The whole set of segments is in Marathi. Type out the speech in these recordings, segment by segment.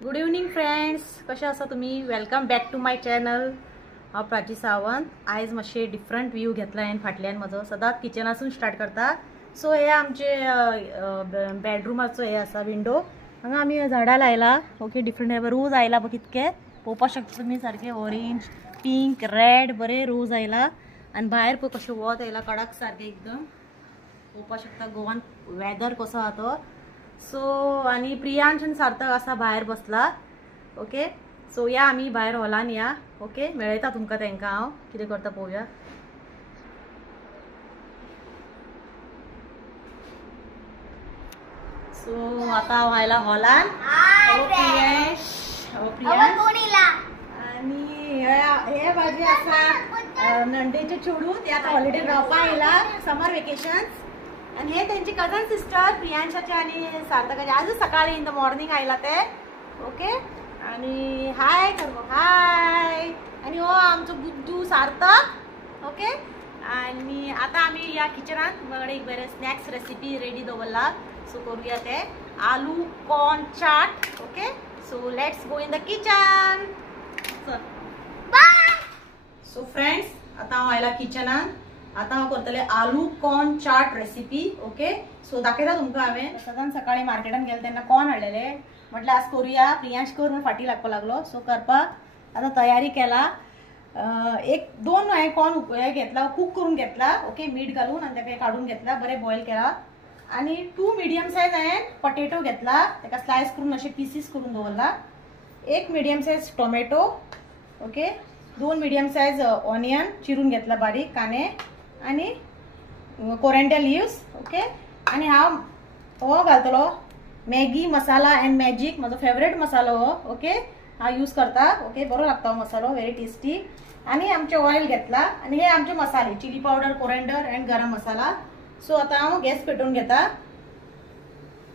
गुड इवनिंग फ्रेंड्स, कशे आसा तुम्ही? Welcome back to my channel. हांव प्राची सावंत. आयज मातशे डिफरंट व्यू घेतला हांवें फाटल्यान. म्हजो सदांच किचनासून स्टार्ट करता. सो हे आमचे बेडरूमाचो हे आसा विंडो. हांगा आमी झाडां लायला. ओके, डिफरंट हे रोज आयला पळय कितके पळोवपाक शकता तुमी. सारके ऑरेंज, पिंक, रेड बरे रोज आयला. आनी भायर पळय कशें वत आयला कडक सारके एकदम पळोवपाक शकता. गोवान वेदर कसो आहा तो. सो आणि प्रियांश आणि सार्थक असा बाहेर बसला. ओके, सो या आम्ही बाहेर हॉलान या. ओके, मेळयता तुमकां तांकां हांव कितें करता पळोवया. सो आता हांव आयला हॉलान. प्रियांश आणि हे माझे आसा नंडेचे चेडू. ते आता हॉलिडे रावपाक आयला, समर वेकेशन्स. आणि हे त्यांची कझन सिस्टर प्रियांशाचे आणि सार्थकाचे. आज सकाळी इन द मॉर्निंग आयला ते. ओके, आणि हाय कर हाय. आणि हो आमचो गुड्डू सार्थक. ओके, आणि आता आम्ही या किचनात माझ्याकडे एक बरे स्नॅक्स रेसिपी रेडी दवरला. सो करूया ते aloo corn chaat. Okay, so let's go in the kitchen. So friends, आता हांव आयला किचनान. आता हांव करतले aloo corn chaat recipe. Okay, so दाखयता तुमकां. हांवें सदांच सकाळी मार्केटान गेले तेन्ना कॉर्न हाडलेले. म्हटल्यार आज करूया. प्रियांश कर म्हणून फाटी लागपाक लागलो. सो करपाक आता तयारी केला. एक दोन हांवें कॉर्न हे घेतला, कूक करून घेतला. ओके, मीठ घालून आणि ताका काढून घेतला, बरे बॉयल केला. आणि 2 मिडियम सायज हांवें पोटेटो घेतला, ताका स्लायस करून अशे पीसीस करून दवरला. 1 medium size tomato. Okay, 2 medium size onion चिरून घेतला बारीक, कांदे आणि कोरिएंडर लिव्स. ओके, आणि हांव हो घालतलो मॅगी मसाला अँड मॅजिक, म्हजो फेवरेट मसालो हो. ओके, हांव यूज करता. ओके, बरो लागता हो मसालो, व्हेरी टेस्टी. आणि आमचे ऑयल घेतला. आणि हे आमचे मसाले चिली पावडर, कोरिएंडर अँड गरम मसाला. सो आता हांव गॅस पेटोवन घेता.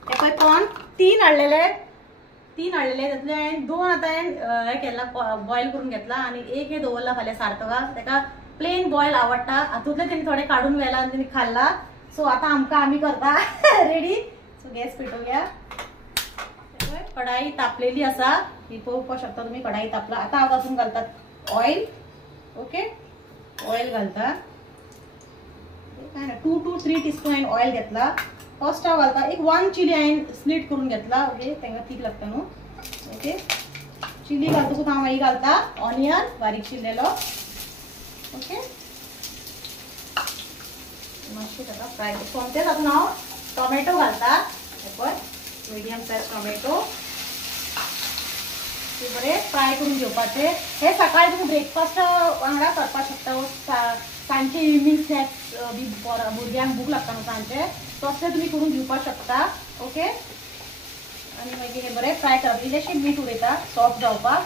हे पळय कॉर्न 3 हाडलेले त्यातले हांवें 2 आता हांवें हे केला, बॉयल करून घेतला. आणि एक हे दवरला फाल्यां सार्थकाक. ताका प्लेन बॉयल आवडटा. हातूंतले तेणी थोडे काढून व्हेला आणि तेणी खाल्ला. सो आता आमी करता रेडी. So gas पेटोवया. कढाई तापलेली आसा, ही पळोवपाक शकता तुम्ही. कढाई तापला. आता हांव तातूंत घालता ऑयल. ओके, ऑयल घालता. 2 to 3 टीस्पून हांवें ऑयल घेतला. फर्स्ट हांव घालता एक 1 चिली हांवें स्प्लिट करून घेतला. ओके, तांकां तीख लागता न्हू. ओके, चिली घालतकूच हांव मागीर घालता ऑनियन बारीक चिरलेलो. ओके, मातशें ताका फ्राय करून तेच तातूंत हांव टोमॅटो घालता. हे पळय मिडियम सायज टोमॅटो. ते बरे फ्राय करून घेवपाचे. हे सकाळी तुम्ही ब्रेकफास्ट वांगडा करपाक शकता. सांजचे इवनिंग स्नॅक्स बी भुरग्यांक भूक लागता न्हू सांजचे, तसले तुम्ही करून घेवपाक शकता. ओके, आणि मागीर हे बरे फ्राय करप. इल्लेशें मीठ उडयता सॉफ्ट जावपाक.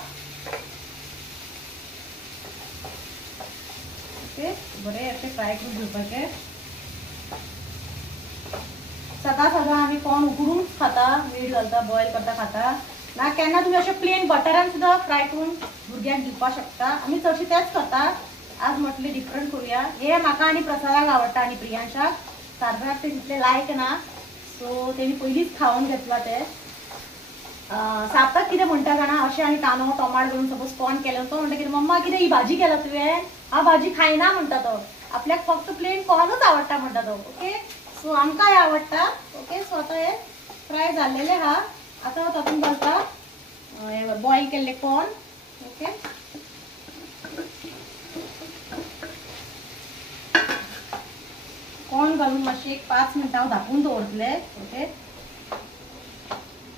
ओके, बरे अशें फ्राय करून घेवपाचे. सदां आमी कॉर्न उकडून खाता, मीठ घालता, बॉयल करता खाता ना. केन्ना तुम्ही अशें प्लेन बटरान सुद्दां फ्राय करून भुरग्यांक दिवपाक शकता. आमी चडशें तेच करता. आज म्हटलें डिफरंट करूया. हे म्हाका आनी प्रसादाक आवडटा आणि प्रियांशाक. सार्थकाक ते तितले लायक ना, सो तेणी पयलींच खावन घेतला ते. सार्थक कितें म्हणटा जाणा, अशें आनी कांदो टोमाट घालून सपोज कॉर्न केलो, तो म्हणटा कितें मम्मा कितें ही भाजी केला तुवें? हा भाजी खायना म्हणटा तो. आपल्याक फक्त प्लेन कॉर्नूच आवडटा म्हणटा तो. ओके, सो आमकांय आवडटा. ओके, सो आता हे फ्राय जाल्लेले हा. आता तातूंत घालता बॉयल केल्ले कॉर्न. ओके, कॉर्न घालून मातशें एक 5 मिनटां हांव धापून दवरतले. ओके,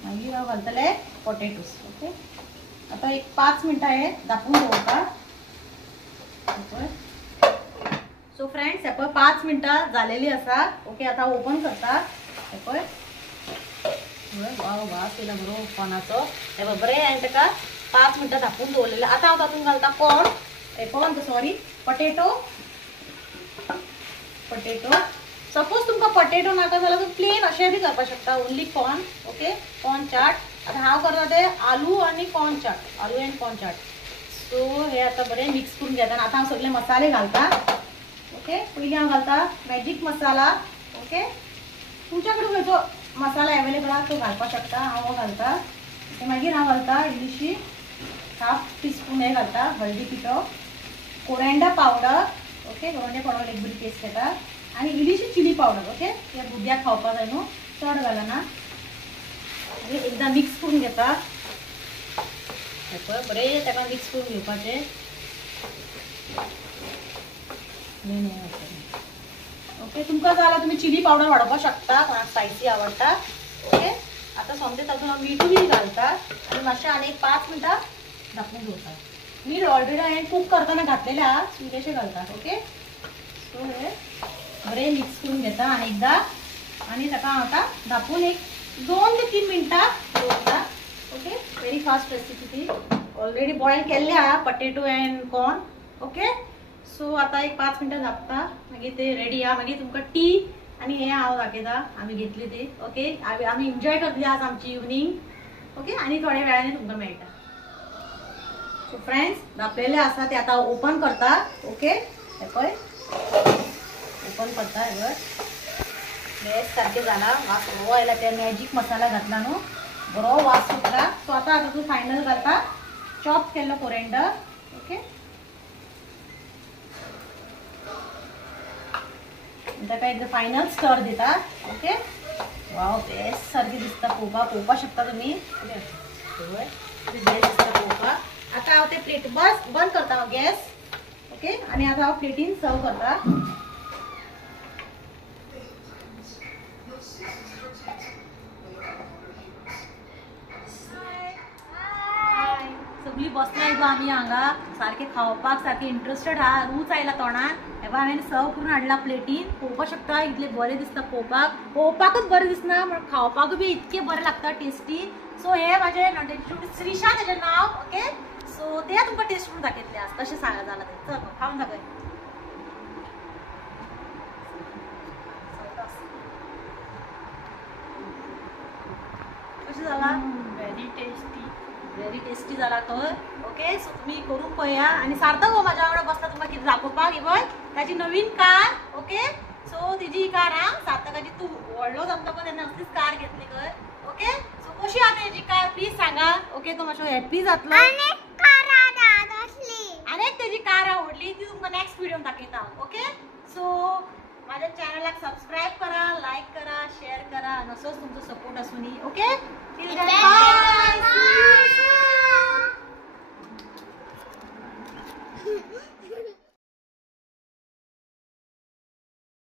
मागीर हांव घालतले पोटेटोस. ओके, आता एक 5 मिनटां हे धापून दवरता. सो फ्रेंड्स, हे पळय 5 मिनटां जालेली आसा. ओके, आता ओपन करता. हे पळय वाव वास येयला बरो कॉर्नाचो. हे पळय बरें हांवें ताका 5 मिनटां धापून दवरलेले. आता हांव तातूंत घालता पोटेटो. सपोज तुमकां पोटेटो नाका जाल्यार तुम्ही प्लेन अशें बी करपाक शकता, only corn. Okay, corn chaat. आता हांव करता ते आलू आणि कॉर्न चाट, आलू एंड कॉर्न चाट. सो हे आता बरें मिक्स करून घेता. आता हांव सगळे मसाले घालता. ओके, पयलीं हांव घालता मॅजिक मसाला. ओके, तुमच्या कडेन खंयचो मसाला अवेलेबल आहा तो घालपाक शकता. हांव घालता ते मागीर हांव घालता इल्लीशी हाफ टीस्पून हे घालता हळदी पिठो, coriander powder, okay coriander powder एक बरी टेस्ट येता आणि इल्लीशी चिली पावडर, ओके ते भुरग्याक खावपाक जाय न्हू चड घालना. एकदा मिक्स करून घेता पळय बरें ताका मिक्स करून घेवपाचें. ओके तुमकां जाय जाल्यार तुमी चिली पावडर वाडोवपाक शकता कोणाक स्पायसी आवडटा. ओके आता समजा तातूंत हांव मीठ बी घालता आनी मातशें आनी एक 5 मिनटां धांपून दवरता. मीठ ऑलरेडी हांवें कूक करतना घातलेलें आहा इल्लेशें घालता. ओके सो हे बरें मिक्स करून घेता आनी एकदा आनी ताका हांव आतां धांपून एक 2 ते 3 मिनटां दवरता. ओके व्हेरी फास्ट रेसिपी ती ऑलरेडी बॉयल केल्ले आहा potato end corn. Okay so आता एक 5 मिनटां धांपता मागीर ते रेडी आहा. मागीर तुमकां टी आनी हे हांव दाखयता आमी घेतली ती. ओके आमी एन्जॉय करतली आज आमची इवनिंग. ओके आनी थोड्या वेळाने तुमकां मेळटा. सो फ्रेंड्स धापलेले आसा ते आता ओपन करता. ओके हे पळय ओपन करता हे बघ गॅस सारकें जाला वास बरो आयला ते मॅजीक मसाला घातला न्हू बरो वास सुटला. सो आता तूं फायनल घालता चॉप केल्लो कोरिएंडर. ओके ताका एकदा फायनल स्टर दिता. ओके वाव बेस्ट सारखी दिसता पळोवपा शकता तुमी बेस्ट दिसता पळोवपाक. आता हांव ते प्लेट बंद करता हांव गॅस. ओके आनी आता हांव प्लेटीन सर्व करता. सगळी बसलाय गो आमी हांगा सारखे खावपाक सारखे इंटरेस्टेड आहा रूच आयला तोंडान. हे पळय हांवें सर्व करून हाडला प्लेटीन पळोवपाक शकता इतले बरें दिसता पळोवपाकूच बरें दिसना पण खावपाक बी इतके बरें लागता टेस्टी. सो हे म्हाजें श्रीशा तेजें नांव. ओके सो ते तुमकां टेस्ट करून दाखयतले आज कशें सांगा जालां तें. चल खावन दाखय कशें जाला. व्हेरी टेस्टी जाला तो. ओके सो तुम्ही करून पळया आनी सार्थक हो म्हाज्या वांगडा बसला तुमकां कितें दाखोवपाक. हे पळय ताची नवीन कार. ओके सो तिजी कार हा सार्थकाची तूं व्हडलो जातलो तेन्ना असलीच कार घेतली खंय. ओके सो कशी आसा तेजी कार प्लीज सांगा. ओके तो मातसो हॅप्पी जातलो. अनेक तेजी कार आवडली ती तुमकां नेक्स्ट व्हिडिओन दाखयता. ओके सो माझ्या चॅनलला सबस्क्राईब करा, लाईक करा, शेअर करा आणि असंच तुमचा सपोर्ट असू नी. Okay till then bye.